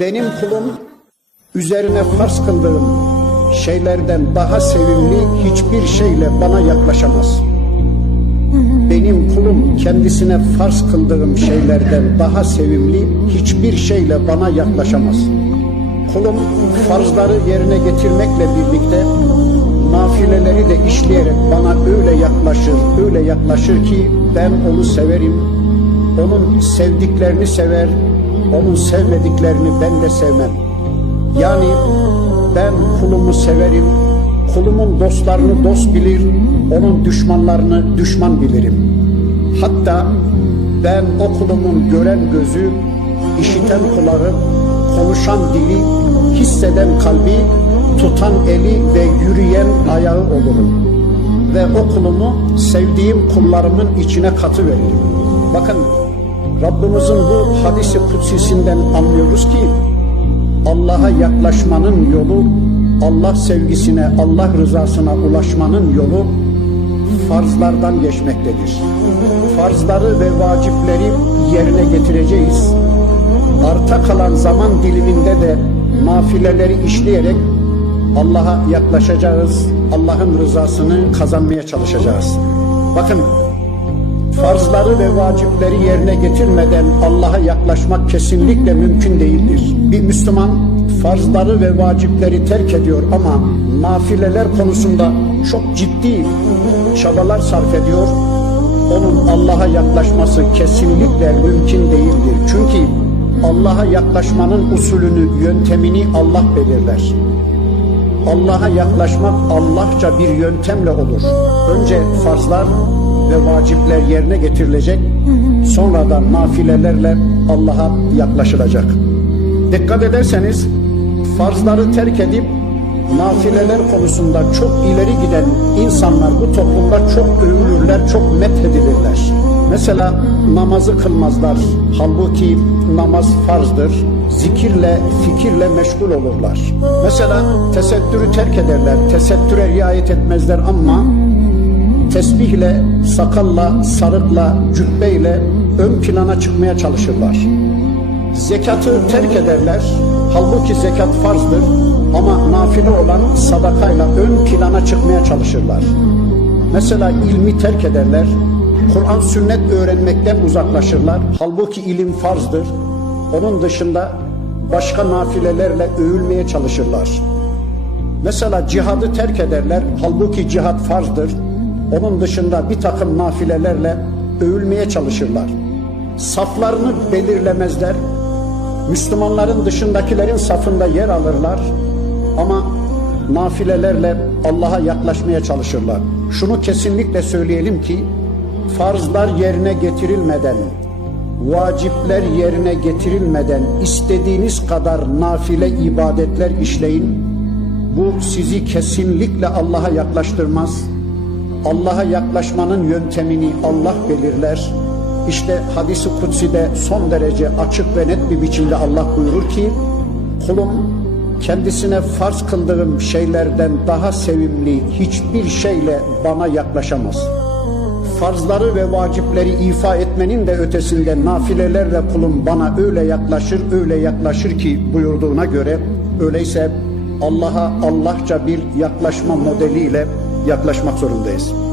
Benim kulum üzerine farz kıldığım şeylerden daha sevimli hiçbir şeyle bana yaklaşamaz. Benim kulum kendisine farz kıldığım şeylerden daha sevimli hiçbir şeyle bana yaklaşamaz. Kulum farzları yerine getirmekle birlikte nafileleri de işleyerek bana öyle yaklaşır, öyle yaklaşır ki ben onu severim. Onun sevdiklerini sever, onun sevmediklerini ben de sevmem. Yani ben kulumu severim, kulumun dostlarını dost bilir, onun düşmanlarını düşman bilirim. Hatta ben o kulumun gören gözü, işiten kulağı, konuşan dili, hisseden kalbi, tutan eli ve yürüyen ayağı olurum. Ve o kulumu sevdiğim kullarımın içine katı veririm. Bakın Rabbimizin bu hadisi kutsisinden anlıyoruz ki Allah'a yaklaşmanın yolu, Allah sevgisine, Allah rızasına ulaşmanın yolu farzlardan geçmektedir. Farzları ve vacipleri yerine getireceğiz. Arta kalan zaman diliminde de nafileleri işleyerek Allah'a yaklaşacağız. Allah'ın rızasını kazanmaya çalışacağız. Bakın farzları ve vacipleri yerine getirmeden Allah'a yaklaşmak kesinlikle mümkün değildir. Bir Müslüman farzları ve vacipleri terk ediyor ama nafileler konusunda çok ciddi çabalar sarf ediyor. Onun Allah'a yaklaşması kesinlikle mümkün değildir. Çünkü Allah'a yaklaşmanın usulünü, yöntemini Allah belirler. Allah'a yaklaşmak Allahça bir yöntemle olur. Önce farzlar ve vacipler yerine getirilecek. Sonra da nafilelerle Allah'a yaklaşılacak. Dikkat ederseniz farzları terk edip nafileler konusunda çok ileri giden insanlar bu toplumda çok övülürler, çok methedilirler. Mesela namazı kılmazlar. Halbuki namaz farzdır. Zikirle, fikirle meşgul olurlar. Mesela tesettürü terk ederler. Tesettüre riayet etmezler ama tesbihle, sakalla, sarıkla, cübbeyle ön plana çıkmaya çalışırlar. Zekatı terk ederler. Halbuki zekat farzdır ama nafile olan sadakayla ön plana çıkmaya çalışırlar. Mesela ilmi terk ederler. Kur'an sünnet öğrenmekten uzaklaşırlar. Halbuki ilim farzdır. Onun dışında başka nafilelerle övülmeye çalışırlar. Mesela cihadı terk ederler. Halbuki cihat farzdır. Onun dışında bir takım nafilelerle övülmeye çalışırlar. Saflarını belirlemezler. Müslümanların dışındakilerin safında yer alırlar. Ama nafilelerle Allah'a yaklaşmaya çalışırlar. Şunu kesinlikle söyleyelim ki farzlar yerine getirilmeden, vacipler yerine getirilmeden istediğiniz kadar nafile ibadetler işleyin. Bu sizi kesinlikle Allah'a yaklaştırmaz. Allah'a yaklaşmanın yöntemini Allah belirler. İşte hadisi kutsi'de son derece açık ve net bir biçimde Allah buyurur ki kulum kendisine farz kıldığım şeylerden daha sevimli hiçbir şeyle bana yaklaşamaz. Farzları ve vacipleri ifa etmenin de ötesinde nafilelerle kulum bana öyle yaklaşır, öyle yaklaşır ki buyurduğuna göre öyleyse Allah'a Allahça bir yaklaşma modeliyle yaklaşmak zorundayız.